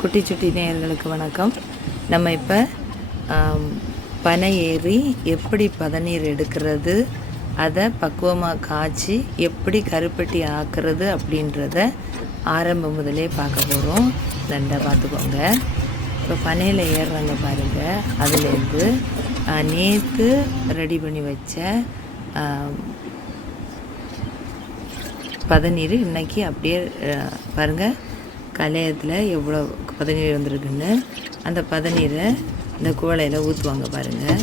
குட்டி சுட்டி நேயர்களுக்கு வணக்கம். நம்ம இப்போ பனை ஏறி எப்படி பதநீர் எடுக்கிறது அதை பக்குவமாக காய்ச்சி எப்படி கருப்பட்டி ஆக்குறது அப்படின்றத ஆரம்பம் முதலே பார்க்க போகிறோம் நண்டை பார்த்துக்கோங்க. இப்போ பனையில் ஏறுறாங்க பாருங்கள் அதுலேருந்து நேற்று ரெடி பண்ணி வச்ச பதநீர் இன்னைக்கு அப்படியே பாருங்கள் கலையத்தில் எவ்வளோ பதநீர் வந்திருக்குன்னு அந்த பதநீரை இந்த குவளையில் ஊற்றுவாங்க பாருங்கள்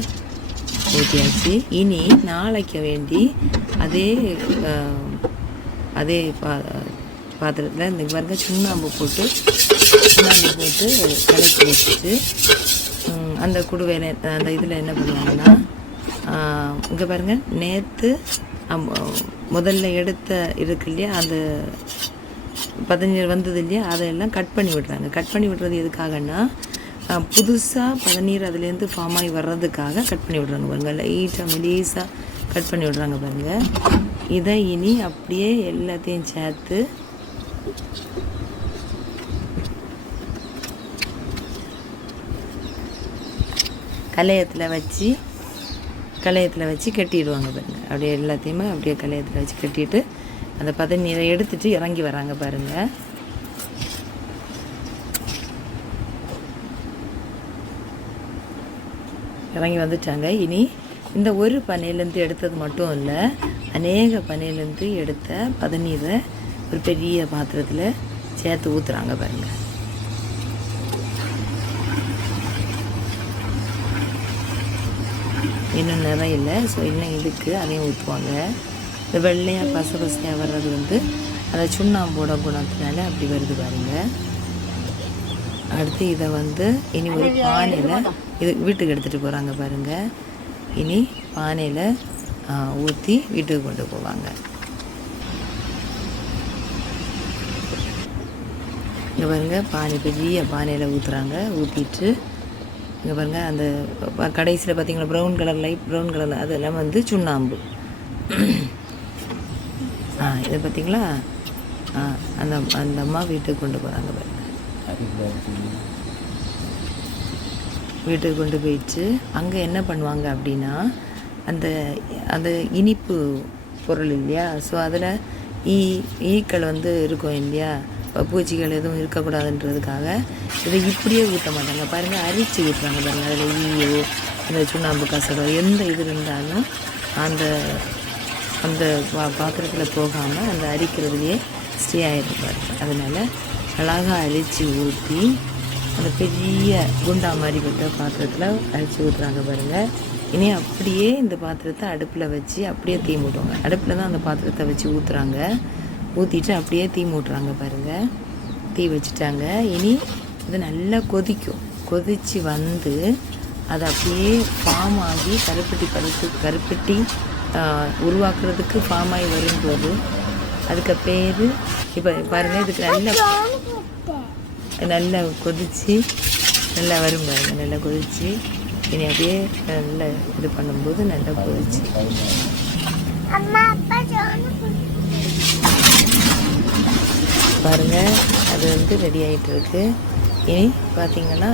ஊற்றியாச்சு இனி நாளைக்கு வேண்டி அதே அதே பா பாத்திரத்தில் இந்த பாருங்க சுண்ணாம்பு போட்டு சுண்ணாம்பு போட்டு கலக்கி வச்சுட்டு அந்த குடுவையில் அந்த இதில் என்ன பண்ணுவாங்கன்னா இங்கே பாருங்க நேற்று முதல்ல எடுத்த இருக்கு இல்லையா அந்த பதநீர் வந்தது இல்லையா? அதையெல்லாம் கட் பண்ணி விடுறாங்க. கட் பண்ணி விடுறது எதுக்காகன்னா புதுசாக பதநீர் அதுலேருந்து ஃபார்ம் ஆகி வர்றதுக்காக கட் பண்ணி விடுறாங்க பாருங்கள் லைட்டாக மெலீஸாக கட் பண்ணி விடுறாங்க பாருங்கள் இதை இனி அப்படியே எல்லாத்தையும் சேர்த்து கலையத்தில் வச்சு கலையத்தில் வச்சு கட்டிடுவாங்க பாருங்கள் அப்படியே எல்லாத்தையுமே அப்படியே கலையத்தில் வச்சு கட்டிட்டு அந்த பதநீரை எடுத்துட்டு இறங்கி வராங்க பாருங்க. இறங்கி வந்துட்டாங்க. இனி இந்த ஒரு பனையிலேருந்து எடுத்தது மட்டும் இல்லை அநேக பனையிலேருந்து எடுத்த பதநீரை ஒரு பெரிய பாத்திரத்தில் சேர்த்து ஊற்றுறாங்க பாருங்க. இன்னும் நிறைய இல்லை ஸோ இன்னும் இதுக்கு அதையும் ஊற்றுவாங்க இந்த வெள்ளையாக பச பசையாக வர்றது வந்து அந்த சுண்ணாம்போட குணத்தினால அப்படி வருது பாருங்க. அடுத்து இதை வந்து இனி ஒரு பானையில் இது வீட்டுக்கு எடுத்துகிட்டு போகிறாங்க பாருங்க. இனி பானையில் ஊற்றி வீட்டுக்கு கொண்டு போவாங்க. இங்கே பாருங்க பானை பெரிய பானையில் ஊற்றுறாங்க ஊற்றிட்டு இங்கே பாருங்க அந்த கடைசியில் பார்த்தீங்கன்னா ப்ரௌன் கலர் லைட் ப்ரௌன் கலரில் அதெல்லாம் வந்து சுண்ணாம்பு. ஆ இதை பார்த்தீங்களா ஆ அந்த அந்த அம்மா வீட்டுக்கு கொண்டு போகிறாங்க பாருங்க வீட்டுக்கு கொண்டு போயிடுச்சு. அங்கே என்ன பண்ணுவாங்க அப்படின்னா அந்த அந்த இனிப்பு பொருள் இல்லையா? ஸோ அதில் ஈ ஈக்கள் வந்து இருக்கும் இல்லையா? பூச்சிகள் எதுவும் இருக்கக்கூடாதுன்றதுக்காக இதை இப்படியே ஊற்ற மாட்டாங்க. பாருங்கள் அரிச்சு ஊற்றுறாங்க பாருங்கள் அதில் ஈயோ இந்த சுண்ணாம்பு கசடோ எந்த இது இருந்தாலும் அந்த அந்த பா பாத்திரத்தில் போகாமல் அந்த அரிக்கிறதுலையே ஸ்டே ஆகிருப்பார் பாருங்க அதனால் அழகாக அரிச்சு ஊற்றி அந்த பெரிய குண்டா மாதிரி கொண்ட பாத்திரத்தில் அரிச்சு ஊற்றுறாங்க பாருங்கள் இனி அப்படியே இந்த பாத்திரத்தை அடுப்பில் வச்சு அப்படியே தீ மூட்டுவாங்க. அடுப்பில் தான் அந்த பாத்திரத்தை வச்சு ஊற்றுறாங்க ஊற்றிட்டு அப்படியே தீ மூட்டுறாங்க பாருங்கள் தீ வச்சுட்டாங்க. இனி இது நல்லா கொதிக்கும். கொதித்து வந்து அது அப்படியே ஃபார்ம் ஆகி கருப்பட்டி பருத்து கருப்பட்டி உருவாக்குறதுக்கு ஃபார்ம் ஆகி வரும்போது அதுக்கு பேர் இப்போ பாருங்கள் இதுக்கு நல்ல நல்லா கொதித்து நல்லா வரும் பாருங்க நல்லா கொதித்து இனி அப்படியே நல்லா இது பண்ணும்போது நல்லா கொதிச்சு. பாருங்க அது வந்து ரெடி ஆகிட்டு இருக்கு இனி பார்த்தீங்கன்னா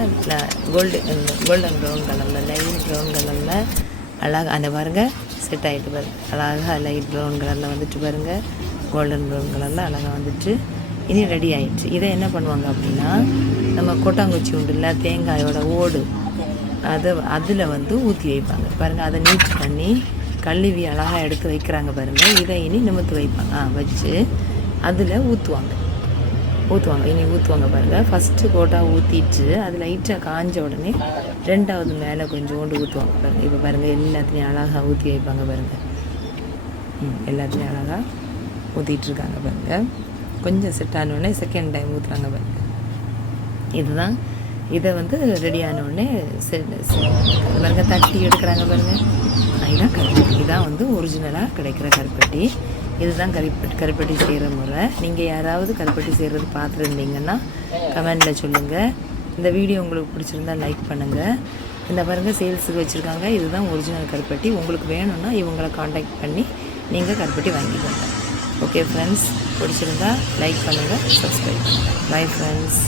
கோல்டு கோல்டன் ப்ரௌன் கலரில் லைட் ப்ரௌன் கலரில் அழகாக அந்த பாருங்க செட் ஆகிட்டு பாருங்க அழகாக லைட் ப்ரௌன் கலரில் வந்துட்டு பாருங்க. கோல்டன் ப்ரௌன் கலரில் அழகாக வந்துட்டு இனி ரெடி ஆகிடுச்சு இதை என்ன பண்ணுவாங்க அப்படின்னா நம்ம கொட்டாங்குச்சி உண்டு இல்லை தேங்காயோட ஓடு. அதை அதில் வந்து ஊற்றி வைப்பாங்க. பாருங்கள் அதை நீட் பண்ணி கழுவி அழகாக எடுத்து வைக்கிறாங்க பாருங்கள் இதை இனி நிமித்து வைப்பாங்க ஆ வச்சு அதில் ஊற்றுவாங்க ஊற்றுவாங்க இனி ஊற்றுவாங்க பாருங்கள் ஃபஸ்ட்டு போட்டால் ஊற்றிட்டு அது லைட்டாக காஞ்ச உடனே ரெண்டாவது மேலே கொஞ்சோண்டு ஊற்றுவாங்க பாருங்கள் இப்போ பாருங்கள் எல்லாத்தையும் அழகாக ஊற்றி வைப்பாங்க பாருங்கள் ம் எல்லாத்தையும் அழகாக ஊற்றிட்டுருக்காங்க பாருங்கள் கொஞ்சம் செட் ஆன உடனே செகண்ட் டைம் ஊற்றுறாங்க பாருங்கள் இதுதான். இதை வந்து ரெடி ஆன உடனே செ- தட்டி எடுக்கிறாங்க பாருங்கள் அதுதான் கருப்பட்டி. இதான் வந்து ஒரிஜினலாக கிடைக்கிற கருப்பட்டி. இதுதான் கருப்பட்டி கருப்பட்டி செய்கிற முறை. நீங்கள் யாராவது கருப்பட்டி செய்கிறது பார்த்துருந்தீங்கன்னா கமெண்டில் சொல்லுங்கள் இந்த வீடியோ உங்களுக்கு பிடிச்சிருந்தா லைக் பண்ணுங்கள் இந்த பாருங்கள் சேல்ஸுக்கு வச்சுருக்காங்க. இதுதான் ஒரிஜினல் கருப்பட்டி உங்களுக்கு வேணும்னா இவங்களை காண்டாக்ட் பண்ணி நீங்கள் கருப்பட்டி வாங்கிக்கோங்க. ஓகே ஃப்ரெண்ட்ஸ் பிடிச்சிருந்தா லைக் பண்ணுங்கள் சப்ஸ்கிரைப் பண்ணுங்கள் பை ஃப்ரெண்ட்ஸ்